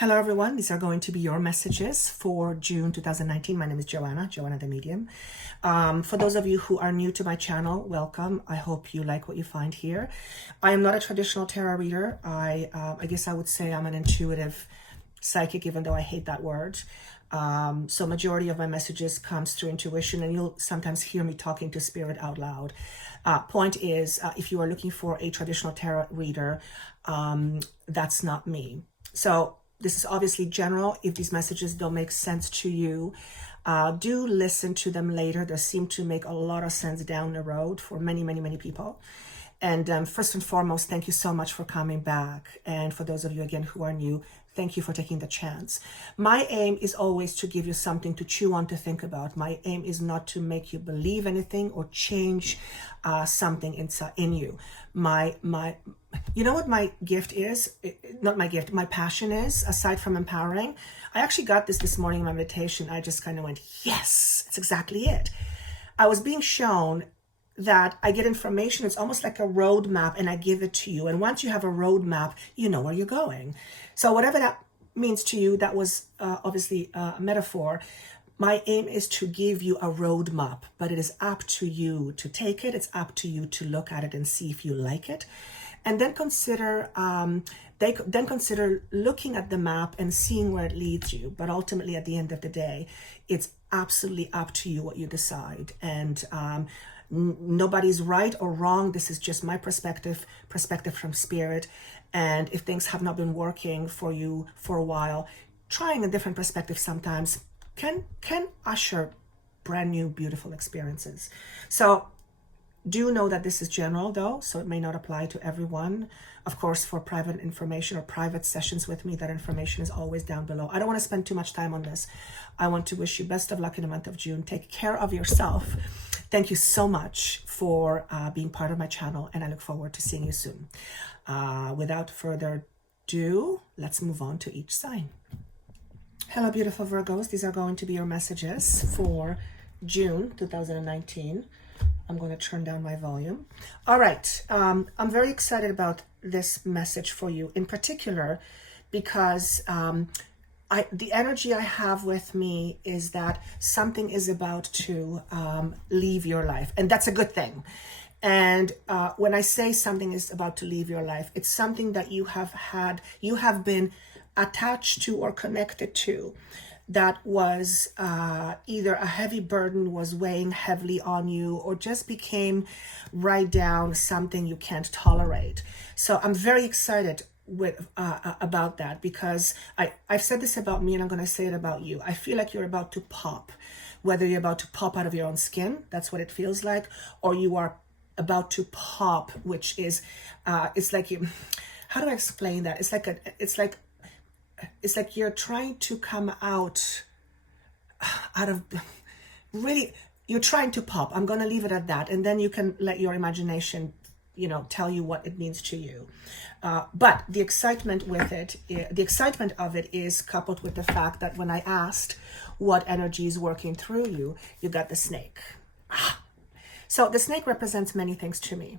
Hello everyone, these are going to be your messages for June 2019. My name is Joanna the Medium. For those of you who are new to my channel, welcome. I hope you like what you find here. I am not a traditional tarot reader. I guess I would say I'm an intuitive psychic, even though I hate that word. So majority of my messages comes through intuition, and you'll sometimes hear me talking to spirit out loud. Point is, if you are looking for a traditional tarot reader, that's not me. So this is obviously general. If these messages don't make sense to you, do listen to them later. They seem to make a lot of sense down the road for many people. And first and foremost, thank you so much for coming back. And for those of you, again, who are new, thank you for taking the chance. My aim is always to give you something to chew on, to think about. My aim is not to make you believe anything or change something inside in you. You know what my gift is? Not my gift, my passion is, aside from empowering. I actually got this morning in my meditation. I just kind of went, yes, that's exactly it. I was being shown that I get information. It's almost like a roadmap, and I give it to you. And once you have a roadmap, you know where you're going. So whatever that means to you, that was obviously a metaphor. My aim is to give you a roadmap, but it is up to you to take it. It's up to you to look at it and see if you like it. And then consider looking at the map and seeing where it leads you. But ultimately, at the end of the day, it's absolutely up to you what you decide. And nobody's right or wrong. This is just my perspective from spirit. And if things have not been working for you for a while, trying a different perspective sometimes can usher brand new, beautiful experiences. So do know that this is general though, so it may not apply to everyone. Of course, for private information or private sessions with me, that information is always down below. I don't want to spend too much time on this. I want to wish you best of luck in the month of June. Take care of yourself. Thank you so much for being part of my channel, and I look forward to seeing you soon. Without further ado, let's move on to each sign. Hello, beautiful Virgos. These are going to be your messages for June 2019. I'm going to turn down my volume. All right. I'm very excited about this message for you in particular because the energy I have with me is that something is about to leave your life, and that's a good thing. And when I say something is about to leave your life, it's something that you have been attached to or connected to, that was either a heavy burden, was weighing heavily on you, or just became right down something you can't tolerate. So I'm very excited about that, because I've said this about me, and I'm going to say it about you. I feel like you're about to pop, whether you're about to pop out of your own skin, that's what it feels like, or you are about to pop, which is it's like you, how do I explain that? It's like you're trying to come out of, really, you're trying to pop. I'm going to leave it at that. And then you can let your imagination, tell you what it means to you. But the excitement of it is coupled with the fact that when I asked what energy is working through you, you got the snake. So the snake represents many things to me.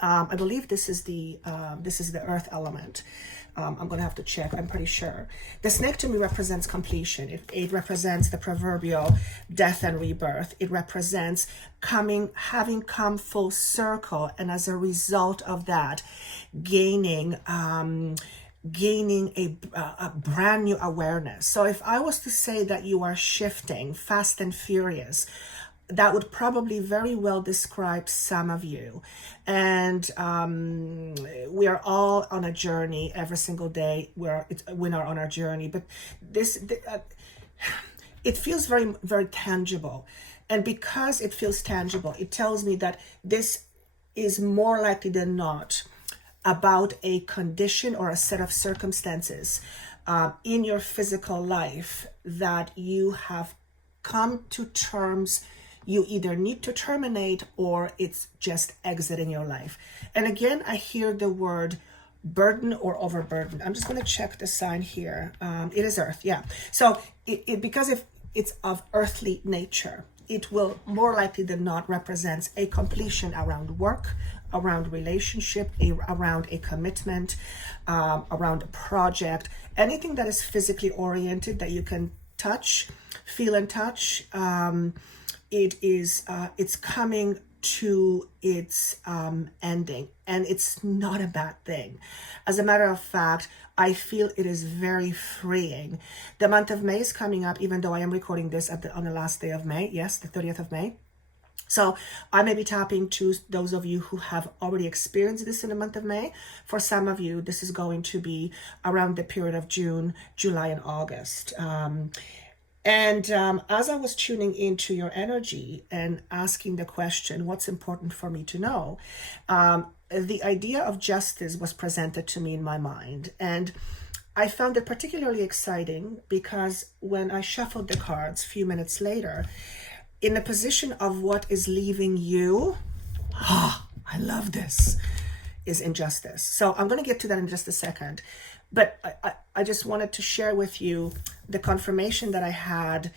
I believe this is the earth element. I'm going to have to check. I'm pretty sure. The snake to me represents completion. It represents the proverbial death and rebirth. It represents having come full circle, and as a result of that, gaining a brand new awareness. So if I was to say that you are shifting fast and furious, that would probably very well describe some of you. And we are all on a journey every single day. We are on our journey, but it feels very, very tangible. And because it feels tangible, it tells me that this is more likely than not about a condition or a set of circumstances in your physical life that you have come to terms you either need to terminate, or it's just exiting your life. And again, I hear the word burden or overburden. I'm just going to check the sign here. It is earth, yeah. So because if it's of earthly nature, it will more likely than not represent a completion around work, around relationship, around a commitment, around a project, anything that is physically oriented that you can touch, feel and touch. It's coming to its ending, and it's not a bad thing. As a matter of fact, I feel it is very freeing. The month of May is coming up, even though I am recording this on the last day of May. Yes, the 30th of May. So I may be tapping to those of you who have already experienced this in the month of May. For some of you, this is going to be around the period of June, July, and August. As I was tuning into your energy and asking the question, what's important for me to know? The idea of justice was presented to me in my mind. And I found it particularly exciting because when I shuffled the cards a few minutes later, in the position of what is leaving you, I love this, is injustice. So I'm going to get to that in just a second. But I just wanted to share with you the confirmation that I had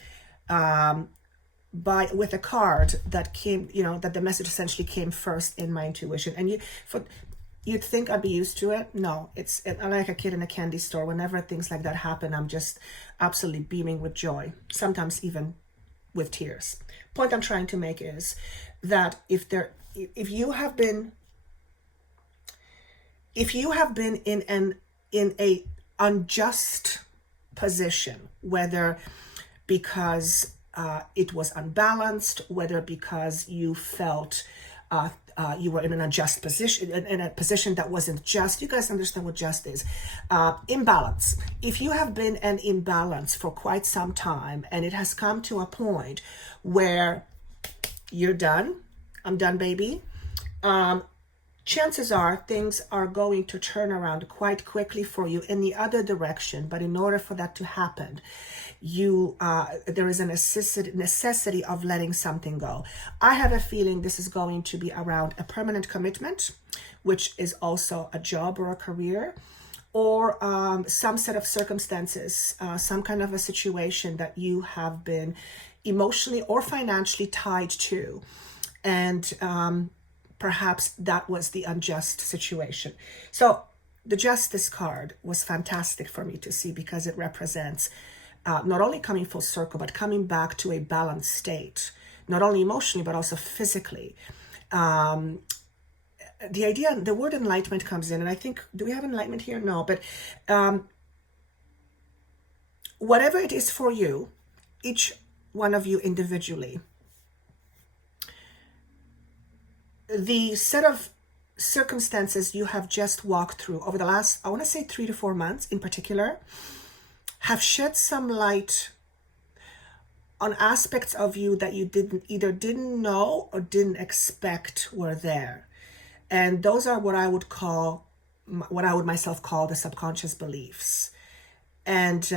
with a card that came, that the message essentially came first in my intuition. And you'd think I'd be used to it. No, I'm like a kid in a candy store. Whenever things like that happen, I'm just absolutely beaming with joy, sometimes even with tears. Point I'm trying to make is that if you have been in a unjust position, whether because it was unbalanced, whether because you felt you were in an unjust position, in a position that wasn't just, you guys understand what just is, imbalance. If you have been an imbalance for quite some time and it has come to a point where you're done, I'm done, baby, chances are things are going to turn around quite quickly for you in the other direction. But in order for that to happen, there is a necessity of letting something go. I have a feeling this is going to be around a permanent commitment, which is also a job or a career, or some set of circumstances, some kind of a situation that you have been emotionally or financially tied to. And perhaps that was the unjust situation. So the Justice card was fantastic for me to see because it represents not only coming full circle, but coming back to a balanced state, not only emotionally, but also physically. The word enlightenment comes in, and I think, do we have enlightenment here? No, but whatever it is for you, each one of you individually, the set of circumstances you have just walked through over the last, I want to say 3 to 4 months in particular, have shed some light on aspects of you that you didn't know or didn't expect were there. And those are what I would myself call the subconscious beliefs. And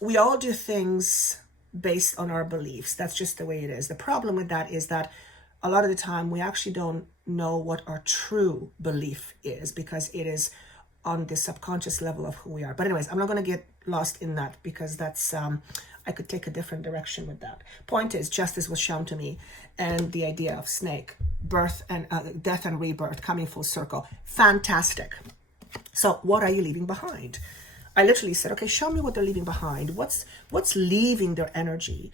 we all do things based on our beliefs. That's just the way it is. The problem with that is that a lot of the time we actually don't know what our true belief is because it is on the subconscious level of who we are. But anyways, I'm not going to get lost in that because that's, I could take a different direction with that. Point is, justice was shown to me, and the idea of snake, birth and death and rebirth coming full circle. Fantastic. So what are you leaving behind? I literally said, okay, show me what they're leaving behind. What's leaving their energy?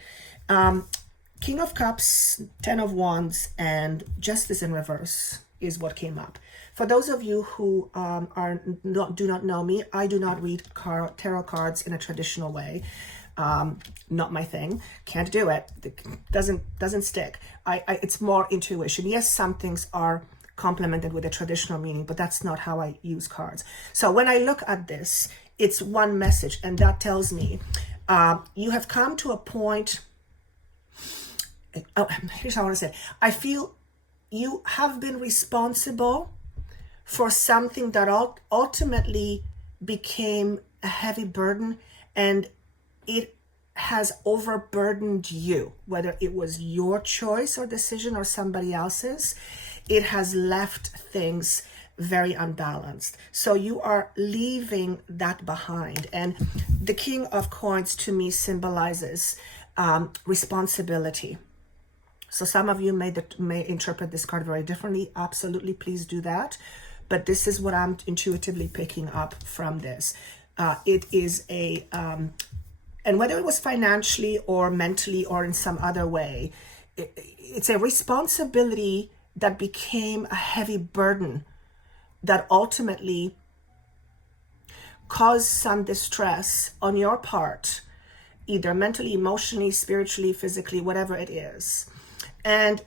King of Cups, 10 of Wands, and Justice in reverse is what came up. For those of you who do not know me, I do not read tarot cards in a traditional way. Not my thing. Can't do it. It doesn't stick. It's more intuition. Yes, some things are complemented with a traditional meaning, but that's not how I use cards. So when I look at this, it's one message, and that tells me you have come to a point. Here's how I want to say it. I feel you have been responsible for something that ultimately became a heavy burden, and it has overburdened you, whether it was your choice or decision or somebody else's. It has left things very unbalanced. So you are leaving that behind. And the King of Coins to me symbolizes responsibility. So some of you may interpret this card very differently. Absolutely, please do that. But this is what I'm intuitively picking up from this. It is a, and whether it was financially or mentally or in some other way, it's a responsibility that became a heavy burden that ultimately caused some distress on your part, either mentally, emotionally, spiritually, physically, whatever it is. And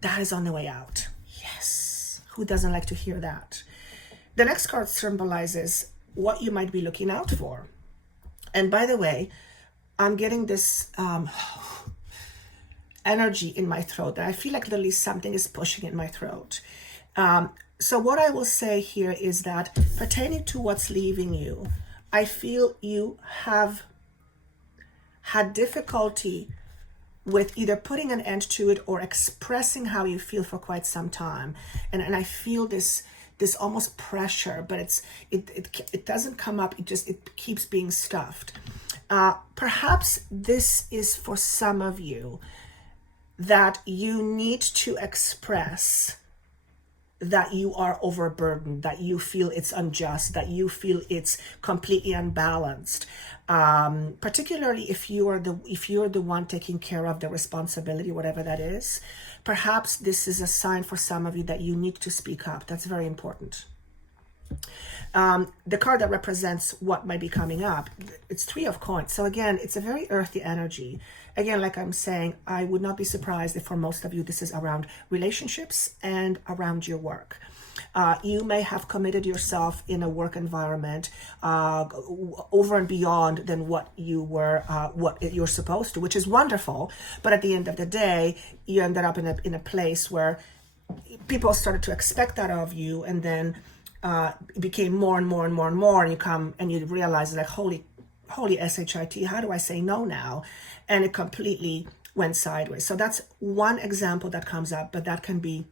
that is on the way out. Yes. Who doesn't like to hear that? The next card symbolizes what you might be looking out for. And by the way, I'm getting this energy in my throat that I feel like literally something is pushing in my throat. So what I will say here is that pertaining to what's leaving you, I feel you have had difficulty with either putting an end to it or expressing how you feel for quite some time. And I feel this almost pressure, but it doesn't come up, it keeps being stuffed. Perhaps this is for some of you that you need to express that you are overburdened, that you feel it's unjust, that you feel it's completely unbalanced. Particularly if you're the one taking care of the responsibility, whatever that is. Perhaps this is a sign for some of you that you need to speak up. That's very important. The card that represents what might be coming up, it's Three of Coins. So again, it's a very earthy energy. Again, like I'm saying, I would not be surprised if for most of you this is around relationships and around your work. You may have committed yourself in a work environment over and beyond than what you're supposed to, which is wonderful. But at the end of the day, you ended up in a place where people started to expect that of you, and then it became more and more and more and more, and you come and you realize, like, holy SHIT, how do I say no now? And it completely went sideways. So that's one example that comes up, but that can be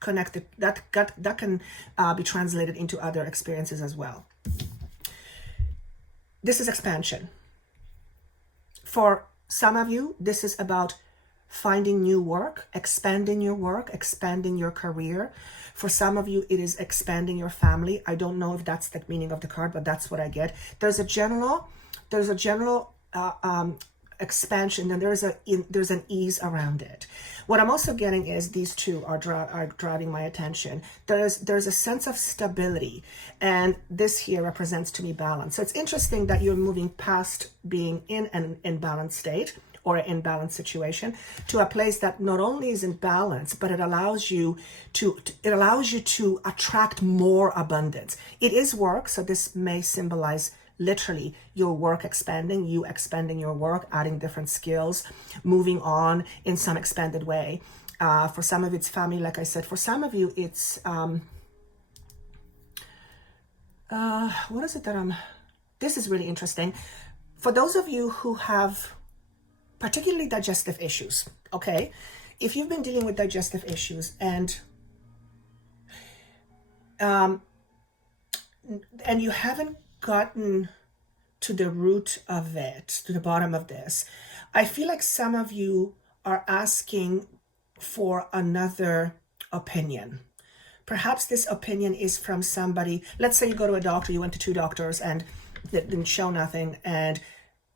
connected, that can be translated into other experiences as well. This is expansion. For some of you, this is about finding new work, expanding your career. For some of you, it is expanding your family. I don't know if that's the meaning of the card, but that's what I get. There's a general expansion, and there's an ease around it. What I'm also getting is these two are driving my attention. There's a sense of stability, and this here represents to me balance. So it's interesting that you're moving past being in an imbalanced state or an imbalanced situation to a place that not only is in balance, but it allows you to attract more abundance. It is work, so this may symbolize literally your work expanding, you expanding your work, adding different skills, moving on in some expanded way. For some of it's family, like I said. For some of you, it's what is it that this is really interesting. For those of you who have particularly digestive issues, okay? If you've been dealing with digestive issues and you haven't gotten to the root of it, to the bottom of this, I feel like some of you are asking for another opinion. Perhaps this opinion is from somebody. Let's say you go to a doctor, you went to 2 doctors and they didn't show nothing, and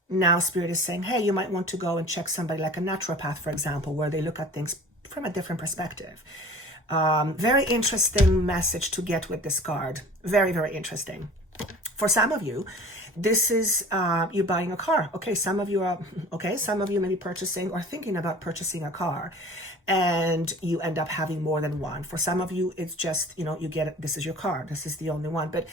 now Spirit is saying, hey, you might want to go and check somebody like a naturopath, for example, where they look at things from a different perspective. Very interesting message to get with this card. Very, very interesting. For some of you, this is you buying a car. Okay, some of you may be purchasing or thinking about purchasing a car, and you end up having more than one. For some of you, it's just, you get it, this is your car, this is the only one. But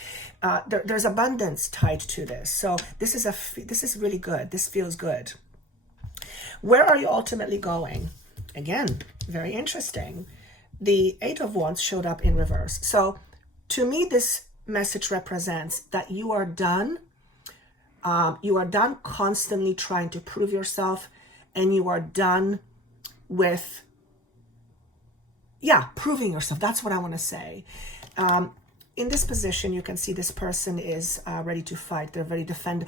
there's abundance tied to this. So this is really good. This feels good. Where are you ultimately going? Again, very interesting. The 8 of Wands showed up in reverse. So to me, this message represents that you are done. You are done constantly trying to prove yourself, and you are done with proving yourself. That's what I want to say. In this position, you can see this person is ready to fight. They're ready to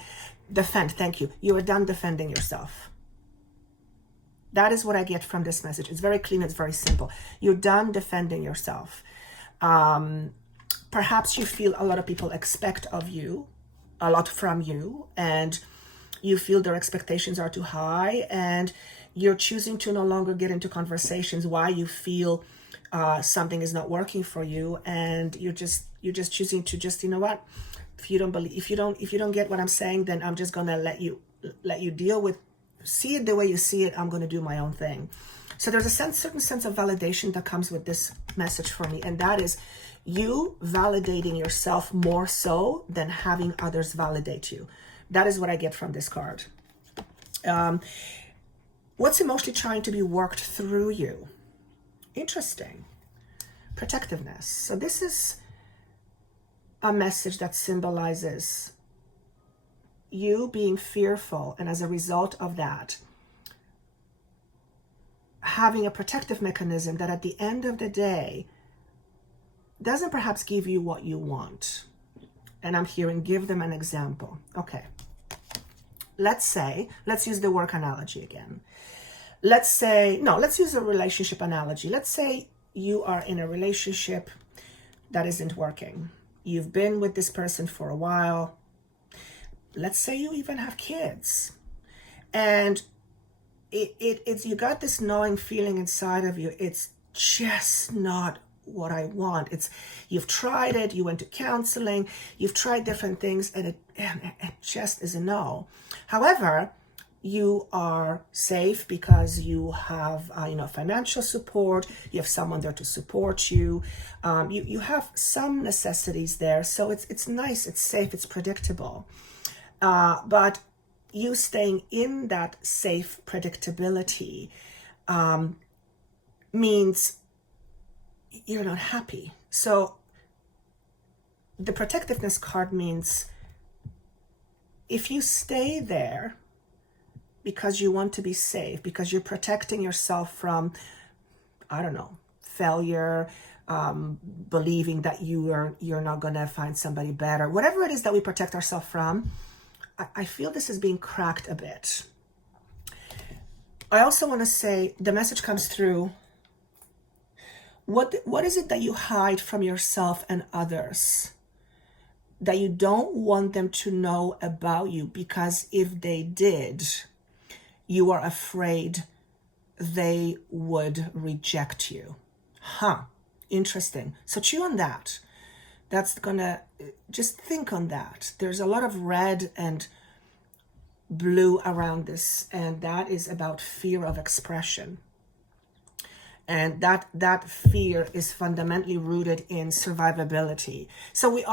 defend. Thank you. You are done defending yourself. That is what I get from this message. It's very clean. It's very simple. You're done defending yourself. Perhaps you feel a lot of people expect of you a lot from you, and you feel their expectations are too high, and you're choosing to no longer get into conversations why you feel something is not working for you, and you're just choosing to just, you know what, if you don't get what I'm saying, then I'm just gonna let you deal with, see it the way you see it. I'm gonna do my own thing. So there's a certain sense of validation that comes with this message for me, and that is you validating yourself more so than having others validate you. That is what I get from this card. What's emotionally trying to be worked through you? Interesting. Protectiveness. So this is a message that symbolizes you being fearful, and as a result of that, having a protective mechanism that at the end of the day doesn't perhaps give you what you want. And I'm hearing, give them an example. Okay. Let's use the work analogy again. Let's use a relationship analogy. Let's say you are in a relationship that isn't working. You've been with this person for a while. Let's say you even have kids. And it's you got this gnawing feeling inside of you. It's just not what I want. You've tried it, you went to counseling, you've tried different things, and it just is a no. However, you are safe because you have financial support, you have someone there to support you, you have some necessities there, so it's nice, it's safe, it's predictable. But you staying in that safe predictability means you're not happy. So the protectiveness card means if you stay there because you want to be safe, because you're protecting yourself from, I don't know, failure, believing that you're not going to find somebody better, whatever it is that we protect ourselves from, I feel this is being cracked a bit. I also want to say the message comes through. What is it that you hide from yourself and others that you don't want them to know about you? Because if they did, you are afraid they would reject you. Interesting. So chew on that. That's gonna, just think on that. There's a lot of red and blue around this, and that is about fear of expression. And that fear is fundamentally rooted in survivability. So we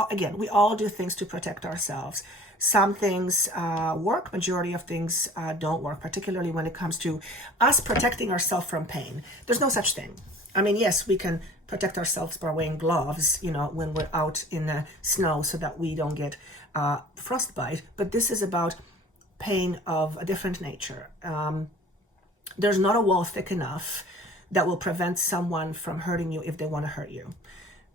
all do things to protect ourselves. Some things work, majority of things don't work, particularly when it comes to us protecting ourselves from pain. There's no such thing. I mean, yes, we can protect ourselves by wearing gloves, when we're out in the snow so that we don't get frostbite. But this is about pain of a different nature. There's not a wall thick enough that will prevent someone from hurting you if they want to hurt you.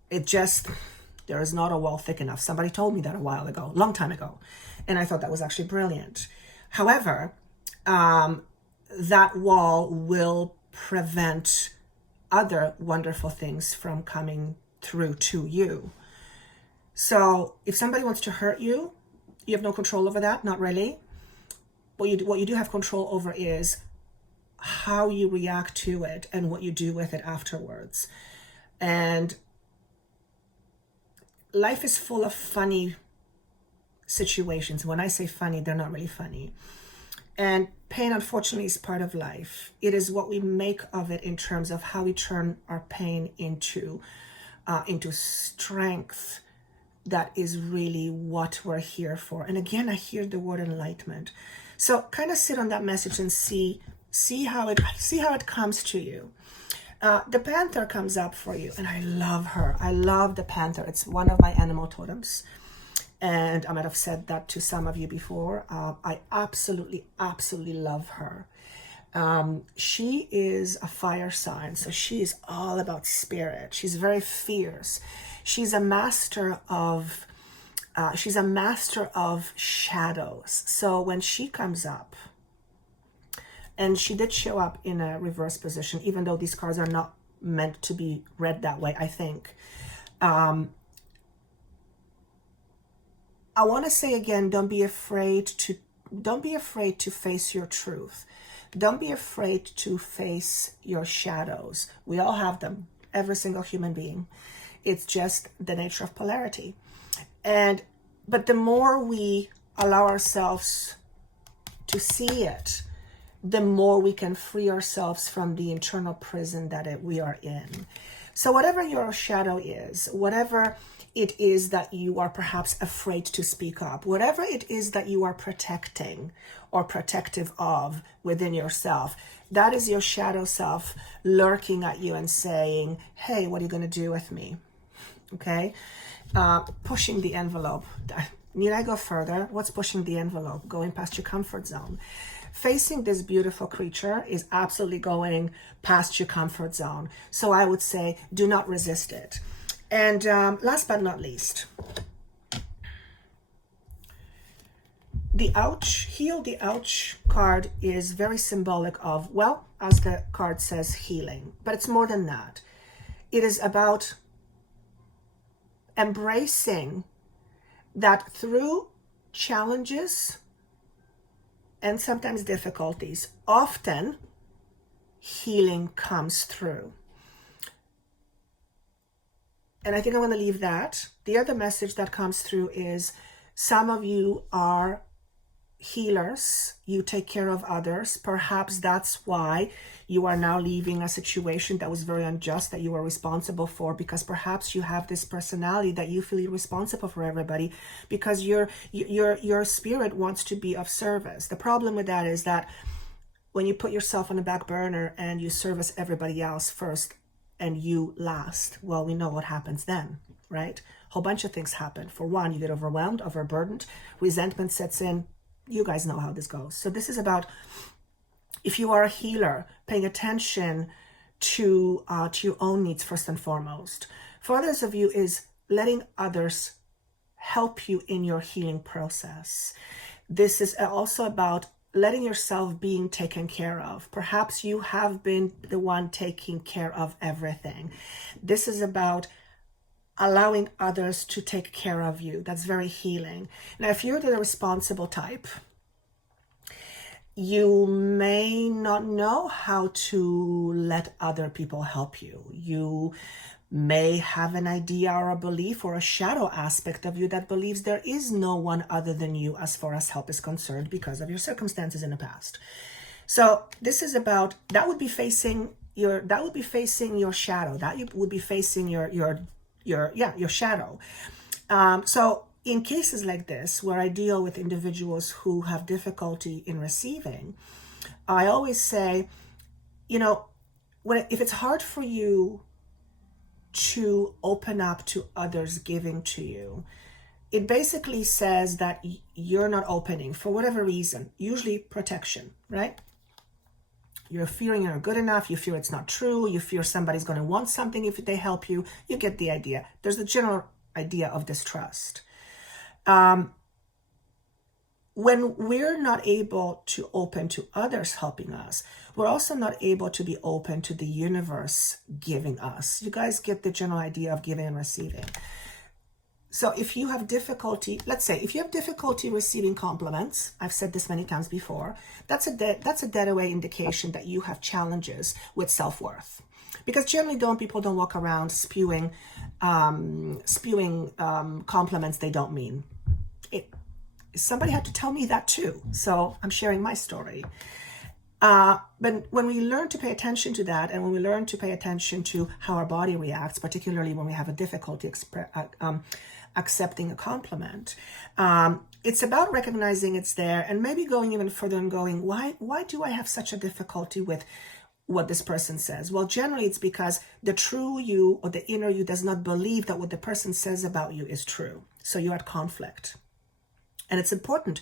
There is not a wall thick enough. Somebody told me that a while ago, long time ago, and I thought that was actually brilliant. However, that wall will prevent other wonderful things from coming through to you. So if somebody wants to hurt you, you have no control over that, not really. What you do have control over is how you react to it and what you do with it afterwards. And life is full of funny situations. When I say funny, they're not really funny. And pain, unfortunately, is part of life. It is what we make of it in terms of how we turn our pain into strength. That is really what we're here for. And again, I hear the word enlightenment. So kind of sit on that message and see how it comes to you. The panther comes up for you, and I love her. I love the panther. It's one of my animal totems, and I might have said that to some of you before. I absolutely love her. She is a fire sign, so she is all about spirit. She's very fierce. She's a master of shadows. So when she comes up, And she did show up in a reverse position, even though these cards are not meant to be read that way, I think. I want to say again, don't be afraid to face your truth. Don't be afraid to face your shadows. We all have them, every single human being. It's just the nature of polarity. But the more we allow ourselves to see it, the more we can free ourselves from the internal prison that we are in. So whatever your shadow is, whatever it is that you are perhaps afraid to speak up, whatever it is that you are protecting or protective of within yourself, that is your shadow self lurking at you and saying, hey, what are you going to do with me? Okay? Pushing the envelope. Need I go further? What's pushing the envelope? Going past your comfort zone. Facing this beautiful creature is absolutely going past your comfort zone. So I would say, do not resist it. And last but not least, the ouch, heal the ouch card is very symbolic of, well, as the card says, healing. But it's more than that. It is about embracing that through challenges and sometimes difficulties, often healing comes through. And I think I'm going to leave that. The other message that comes through is some of you are healers. You take care of others. Perhaps that's why you are now leaving a situation that was very unjust, that you were responsible for, because perhaps you have this personality that you feel you're responsible for everybody because your spirit wants to be of service. The problem with that is that when you put yourself on the back burner and you service everybody else first and you last, well, we know what happens then, right? A whole bunch of things happen. For one, you get overwhelmed, overburdened, resentment sets in. You guys know how this goes. So this is about, if you are a healer, paying attention to your own needs first and foremost. For others of you is letting others help you in your healing process. This is also about letting yourself being taken care of. Perhaps you have been the one taking care of everything. This is about allowing others to take care of you. That's very healing. Now, if you're the responsible type, you may not know how to let other people help you. You may have an idea or a belief or a shadow aspect of you that believes there is no one other than you as far as help is concerned because of your circumstances in the past. So this is about, that would be facing your shadow. That would be facing your shadow. So in cases like this, where I deal with individuals who have difficulty in receiving, I always say, if it's hard for you to open up to others giving to you, it basically says that you're not opening for whatever reason, usually protection, right? You're fearing you're not good enough. You fear it's not true. You fear somebody's going to want something if they help you. You get the idea. There's the general idea of distrust. When we're not able to open to others helping us, we're also not able to be open to the universe giving us. You guys get the general idea of giving and receiving. So if you have difficulty, let's say, if you have difficulty receiving compliments, I've said this many times before, that's a dead away indication that you have challenges with self-worth. Because generally people don't walk around spewing compliments they don't mean. Somebody had to tell me that too, so I'm sharing my story. But when we learn to pay attention to that, and when we learn to pay attention to how our body reacts, particularly when we have a difficulty accepting a compliment, it's about recognizing it's there and maybe going even further and going, why do I have such a difficulty with what this person says? Well, generally it's because the true you or the inner you does not believe that what the person says about you is true. So you're at conflict. And it's important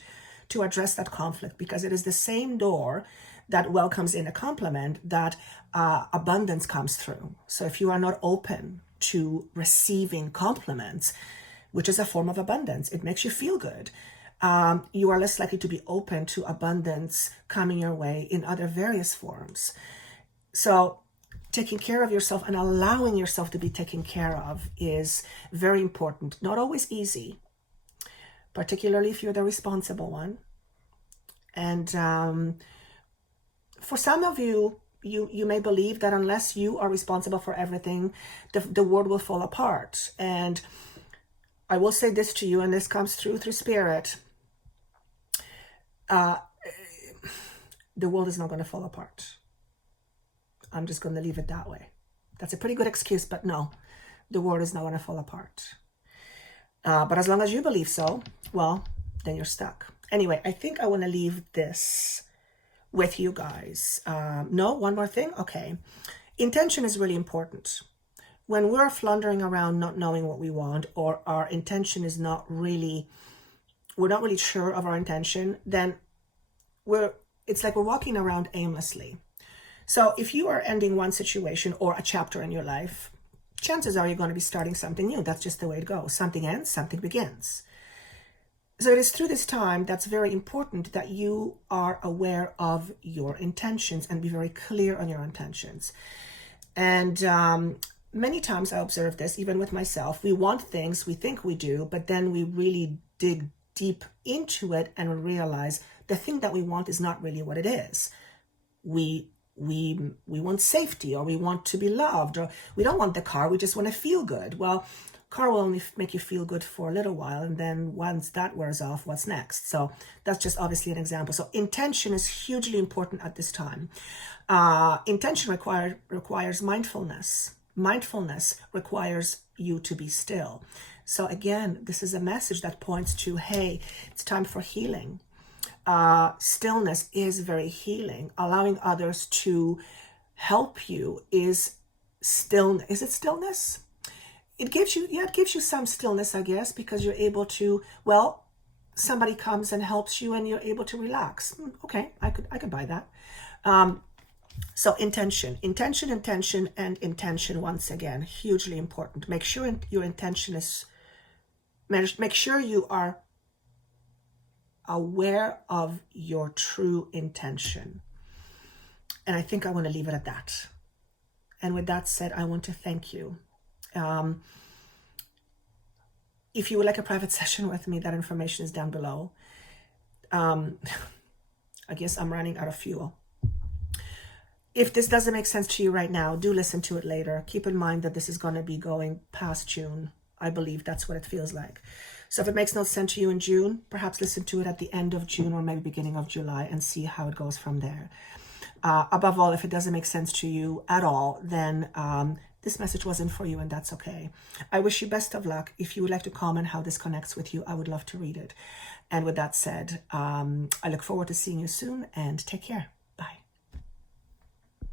to address that conflict because it is the same door that welcomes in a compliment that abundance comes through. So if you are not open to receiving compliments, which is a form of abundance, it makes you feel good. you are less likely to be open to abundance coming your way in other various forms. So taking care of yourself and allowing yourself to be taken care of is very important. Not always easy, particularly if you're the responsible one. And for some of you, you may believe that unless you are responsible for everything, the world will fall apart. And I will say this to you, and this comes through spirit. The world is not going to fall apart. I'm just going to leave it that way. That's a pretty good excuse, but no, the world is not going to fall apart. But as long as you believe so, well, then you're stuck. Anyway, I think I want to leave this with you guys. No, one more thing? Okay. Intention is really important. When we're floundering around not knowing what we want, or our intention is we're not really sure of our intention, then it's like we're walking around aimlessly. So if you are ending one situation or a chapter in your life, chances are you're going to be starting something new. That's just the way it goes. Something ends, something begins. So it is through this time that's very important that you are aware of your intentions and be very clear on your intentions. And many times I observe this, even with myself. We want things, we think we do, but then we really dig deep into it and realize the thing that we want is not really what it is. We want safety, or we want to be loved, or we don't want the car, we just want to feel good. Well, car will only make you feel good for a little while, and then once that wears off, what's next? So that's just obviously an example. So intention is hugely important at this time. Intention requires mindfulness. Mindfulness requires you to be still. So again, this is a message that points to, hey, it's time for healing. Stillness is very healing. Allowing others to help you is stillness. Is it stillness? It gives you some stillness, I guess, because you're able to, well, somebody comes and helps you and you're able to relax. Okay, I could buy that. So intention once again, hugely important. Make sure your intention is, make sure you are aware of your true intention. And I think I want to leave it at that. And with that said, I want to thank you. If you would like a private session with me, that information is down below. I guess I'm running out of fuel. If this doesn't make sense to you right now, do listen to it later. Keep in mind that this is going to be going past June. I believe that's what it feels like. So if it makes no sense to you in June, perhaps listen to it at the end of June or maybe beginning of July and see how it goes from there. Above all, if it doesn't make sense to you at all, then this message wasn't for you, and that's okay. I wish you best of luck. If you would like to comment how this connects with you, I would love to read it. And with that said, I look forward to seeing you soon, and take care.